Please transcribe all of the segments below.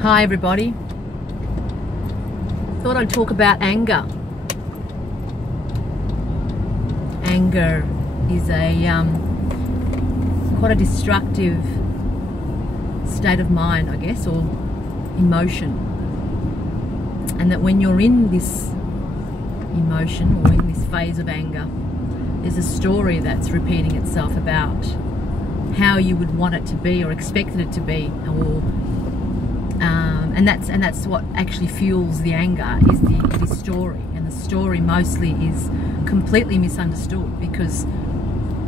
Hi everybody. Thought I'd talk about anger. Anger is quite a destructive state of mind, I guess, or emotion. And that when you're in this emotion or in this phase of anger, there's a story that's repeating itself about how you would want it to be or expected it to be, or and that's what actually fuels the anger, is the story. And the story mostly is completely misunderstood, because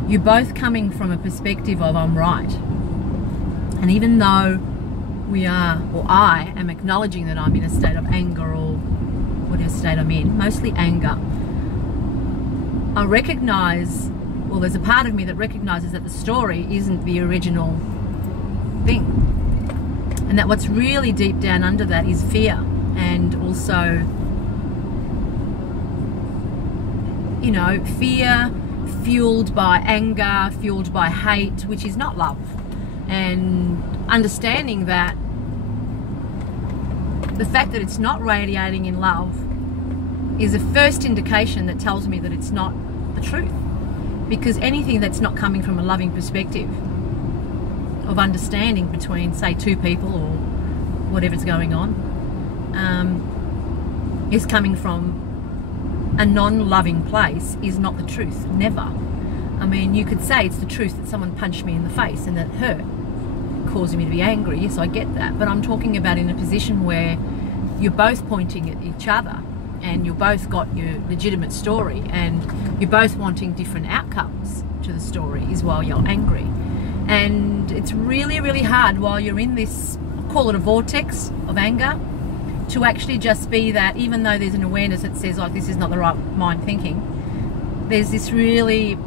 you're both coming from a perspective of I'm right. And even though we are, or I am acknowledging that I'm in a state of anger, or whatever state I'm in, mostly anger, I recognize, well, there's a part of me that recognizes that the story isn't the original thing. And that what's really deep down under that is fear, and also, you know, fear fueled by anger, fueled by hate, which is not love. And understanding that the fact that it's not radiating in love is a first indication that tells me that it's not the truth. Because anything that's not coming from a loving perspective of understanding between, say, two people or whatever's going on, is coming from a non-loving place, is not the truth. Never. I mean, you could say it's the truth that someone punched me in the face and that hurt, causing me to be angry. Yes, I get that. But I'm talking about in a position where you're both pointing at each other, and you've both got your legitimate story, and you're both wanting different outcomes to the story, is while you're angry. And it's really, really hard while you're in this, I'll call it a vortex of anger, to actually just be that, even though there's an awareness that says, like, this is not the right mind thinking, there's this really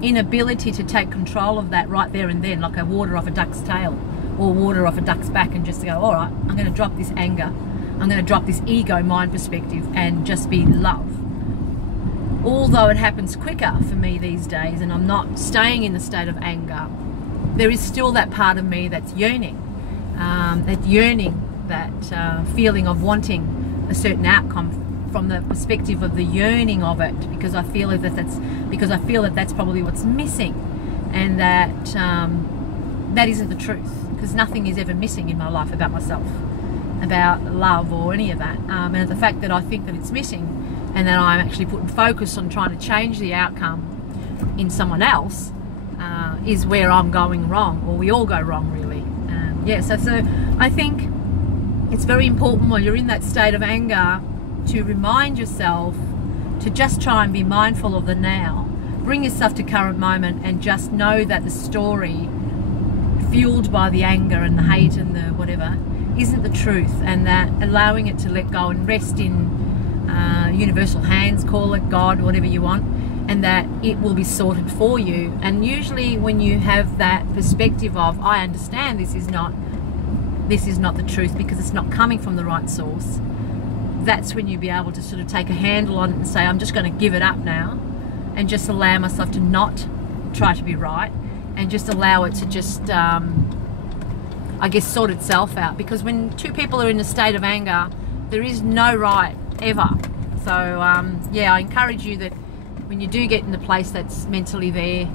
inability to take control of that right there and then, like a water off a duck's tail or water off a duck's back, and just to go, all right, I'm going to drop this anger, I'm going to drop this ego mind perspective and just be love. Although it happens quicker for me these days and I'm not staying in the state of anger, there is still that part of me that's yearning, that feeling of wanting a certain outcome from the perspective of the yearning of it, because I feel that that's probably what's missing, and that that isn't the truth, because nothing is ever missing in my life about myself, about love or any of that. And the fact that I think that it's missing, and that I'm actually putting focus on trying to change the outcome in someone else, is where I'm going wrong, or we all go wrong, really. So I think it's very important while you're in that state of anger to remind yourself to just try and be mindful of the now. Bring yourself to current moment and just know that the story fueled by the anger and the hate and the whatever isn't the truth, and that allowing it to let go and rest in universal hands, call it God, whatever you want, and that it will be sorted for you. And usually when you have that perspective of, I understand this is not the truth because it's not coming from the right source, that's when you'll be able to sort of take a handle on it and say, I'm just going to give it up now and just allow myself to not try to be right, and just allow it to just I guess sort itself out. Because when two people are in a state of anger, there is no right ever. So yeah, I encourage you that when you do get in the place that's mentally there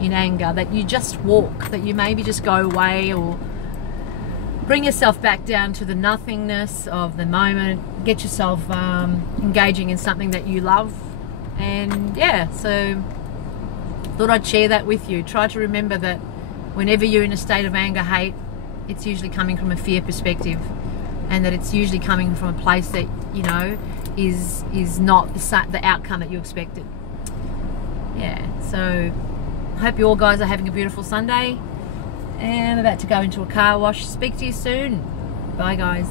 in anger, that you just walk, that you maybe just go away, or bring yourself back down to the nothingness of the moment, get yourself engaging in something that you love. And yeah, so thought I'd share that with you. Try to remember that whenever you're in a state of anger, hate, it's usually coming from a fear perspective, and that it's usually coming from a place that, you know, is not the outcome that you expected. Yeah, so I hope you all guys are having a beautiful Sunday, and I'm about to go into a car wash. Speak to you soon. Bye guys.